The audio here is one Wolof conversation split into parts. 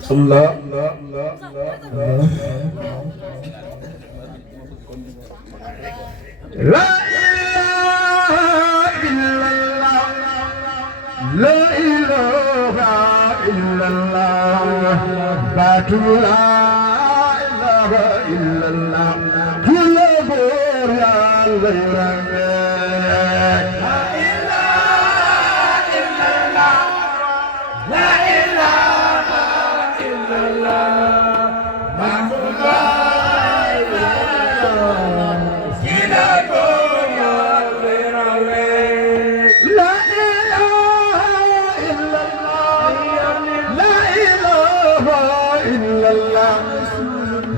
Allah. La ilaha illallah. La ilaha illallah. Batu la ilaha illallah. Kula ya Allah.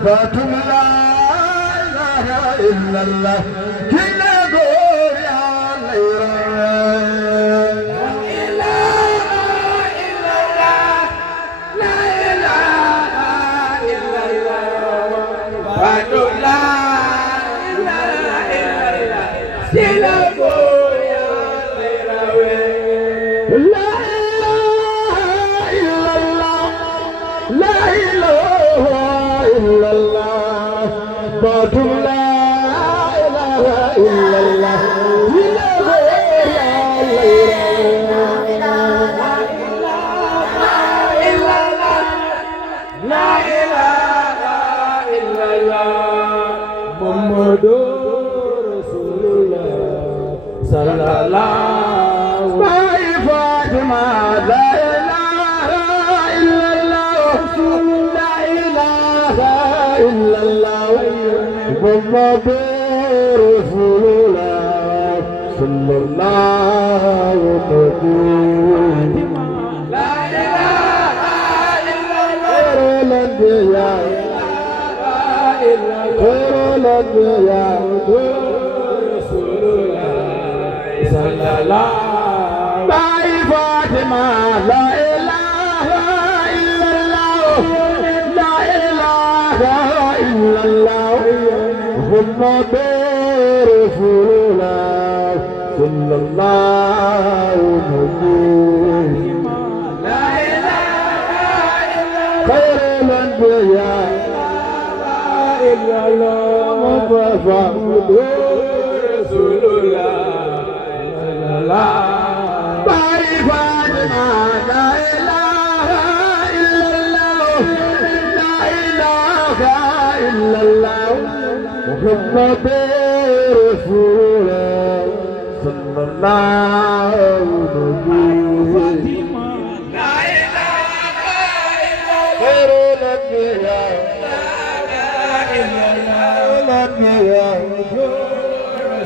Batum la ilaha illallah, kila gor ya la ilaha illallah, la ilaha illallah, batum la ilaha illallah, kila gor ya la ilaha illallah, la ilaha illallah, batum la ilaha illallah, la ilaha illallah, Muhammadur Rasulullah sallallahu alaihi wasallam. La ilaha illallah, la ilaha illallah, Muhammadur Rasulullah sallallahu alaihi wasallam. La ilaha illallah, la ilaha illallah, Rasulullah sallallahu alaihi wasallam. La ilaha illallah, la ilaha illallah, Muhammadur Rasulullah sallallahu alaihi wasallam. La ilaha illallah, khairul anbiya illallah, Muhammadur Rasulullah sallallahu. La ilaha illallah, la ilaha illallah, Muhammadur Rasulullah sallallahu alaihi wasallam. La ilaha illallah, khairul anbiya Rasulullah sallallahu. Muhammadur Rasulullah sallallahu alaihi wasallam. La ilaha illallah, khairul anbiya illallah, Muhammadur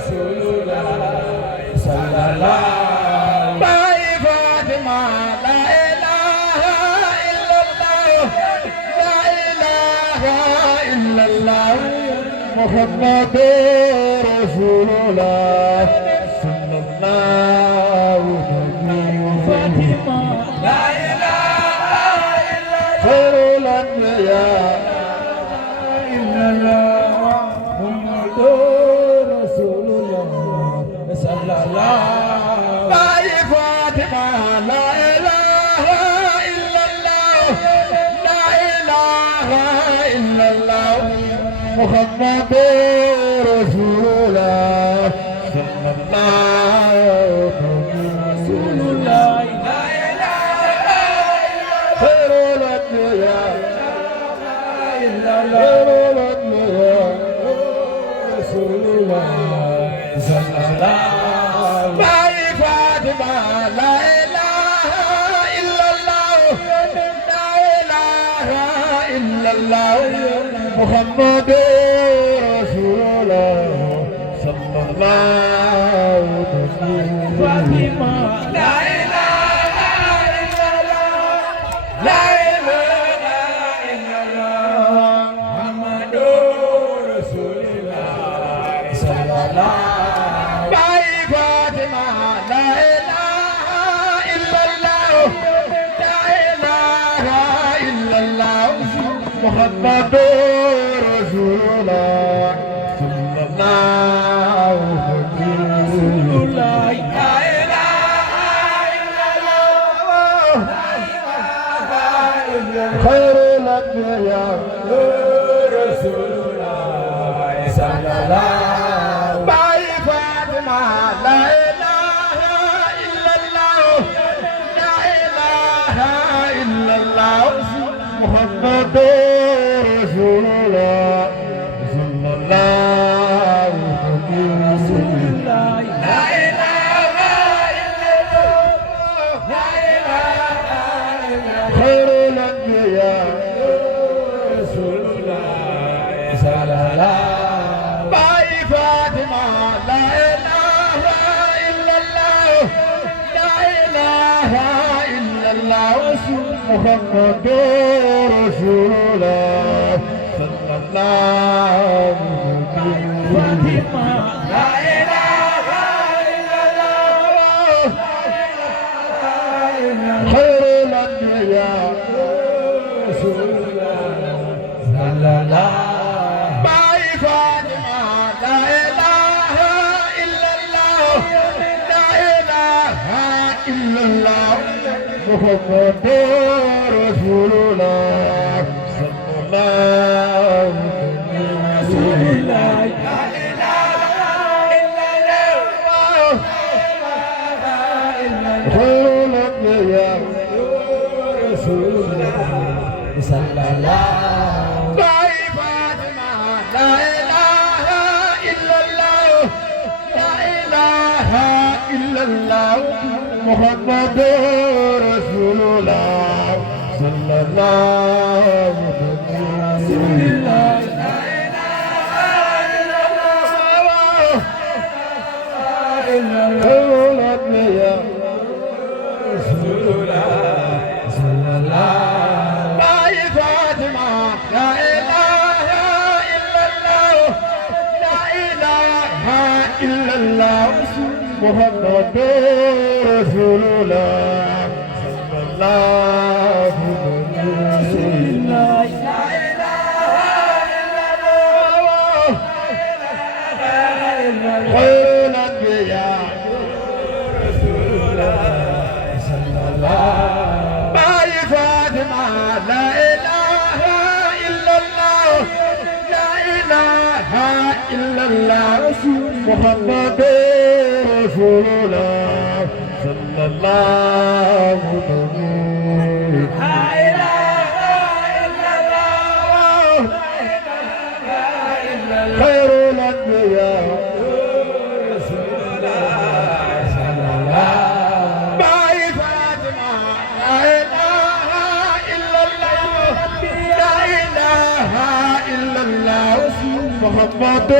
Rasulullah sallallahu. Fatima, la ilaha illallah, la ilaha illallah, Muhammadur Rasulullah sallallahu alaihi wasallam. La ilaha illallah, khairul anbiya illallah, Rasulullah sallallahu. Fatima, la ilaha illallah, la ilaha illallah, Muhammadur Rasulullah sallallahu alaihi wasallam. Fatima, la ilaha illallah, la ilaha illallah, Muhammadur Rasulullah sallallahu. Fatima, la ilaha illallah, la ilaha illallah, Muhammadur Rasulullah sallallahu alaihi wasallam. La ilaha illallah, la ilaha خير الأنبياء رسول الله صلى الله باي فاطمة لا إله إلا الله لا إله إلا الله محمد رسول الله صلى الله رسول الله لا إله إلا الله لا إله إلا الله خير الأنبياء رسول الله صلى الله باي فاطمة لا إله إلا الله لا إله إلا الله محمد رسول الله صلى الله فاطمة لا إله إلا الله خير الأنبياء رسول الله صلى الله باي فاطمة لا إله إلا الله لا إله إلا الله محمد رسول الله صلى الله رسول الله لا إله إلا الله خير الأنبياء رسول الله صلى الله باي فاطمة لا إله إلا الله لا إله إلا الله محمد رسول الله صلى الله رسول الله لا إله إلا الله خير الأنبياء رسول الله صلى الله باي فاطمة لا إله إلا الله لا إله إلا الله محمد رسول الله صلى الله رسول الله لا إله إلا الله خير الأنبياء رسول الله صلى الله باي فاطمة لا إله إلا الله لا إله إلا الله محمد رسول الله صلى الله عليه لا إله إلا الله خير الأنبياء رسول الله صلى الله باي فاطمة لا إله إلا الله لا إله إلا الله محمد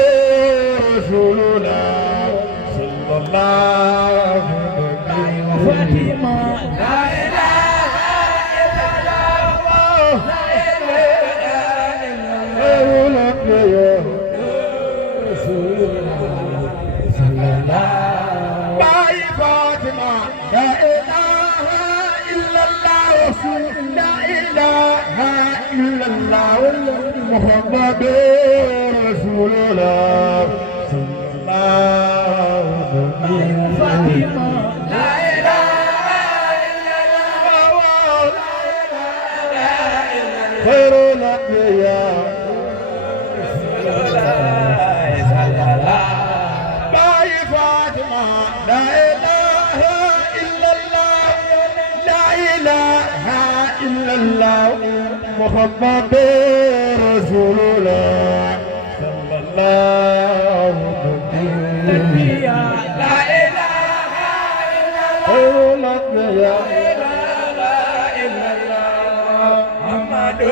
رسول الله صلى الله فاطمة لا إله إلا الله لا إله إلا الله رسول الله صلى الله باي فاطمة لا إله إلا الله لا إله إلا الله محمد رسول الله صلى الله فاطمة لا إله إلا الله خير الأنبياء رسول الله صلى الله باي فاطمة لا إله إلا الله لا إله إلا الله محمد رسول الله صلى الله عليه لا إله إلا الله لا إله إلا الله محمد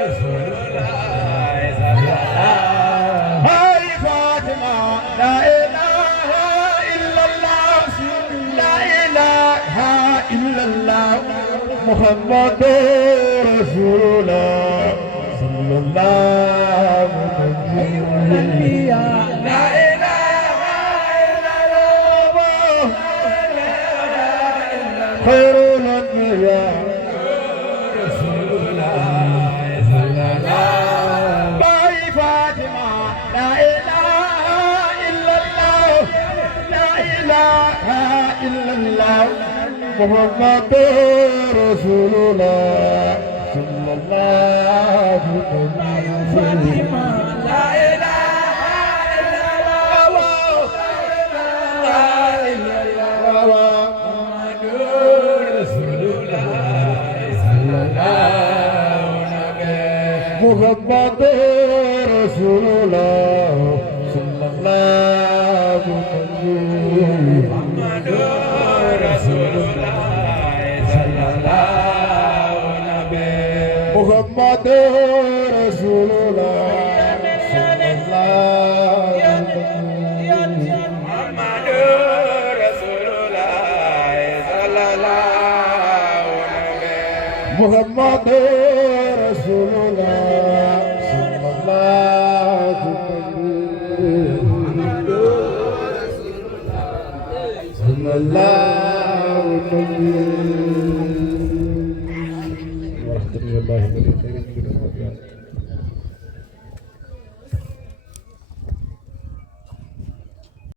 رسول الله صلى الله هاي فاطمة لا إله إلا الله لا إله إلا الله محمد رسول الله صلى الله عليه لا إله إلا الله خير الأنبياء رسول الله صلى الله باي فاطمة لا إله إلا الله لا إله إلا الله محمد رسول الله محمد رسول الله صلى الله محمد رسول الله صلى الله محمد رسول الله صلى الله محمد رسول الله صلى الله محمد رسول الله صلى الله صلى الله ورحمة الله وبركاته.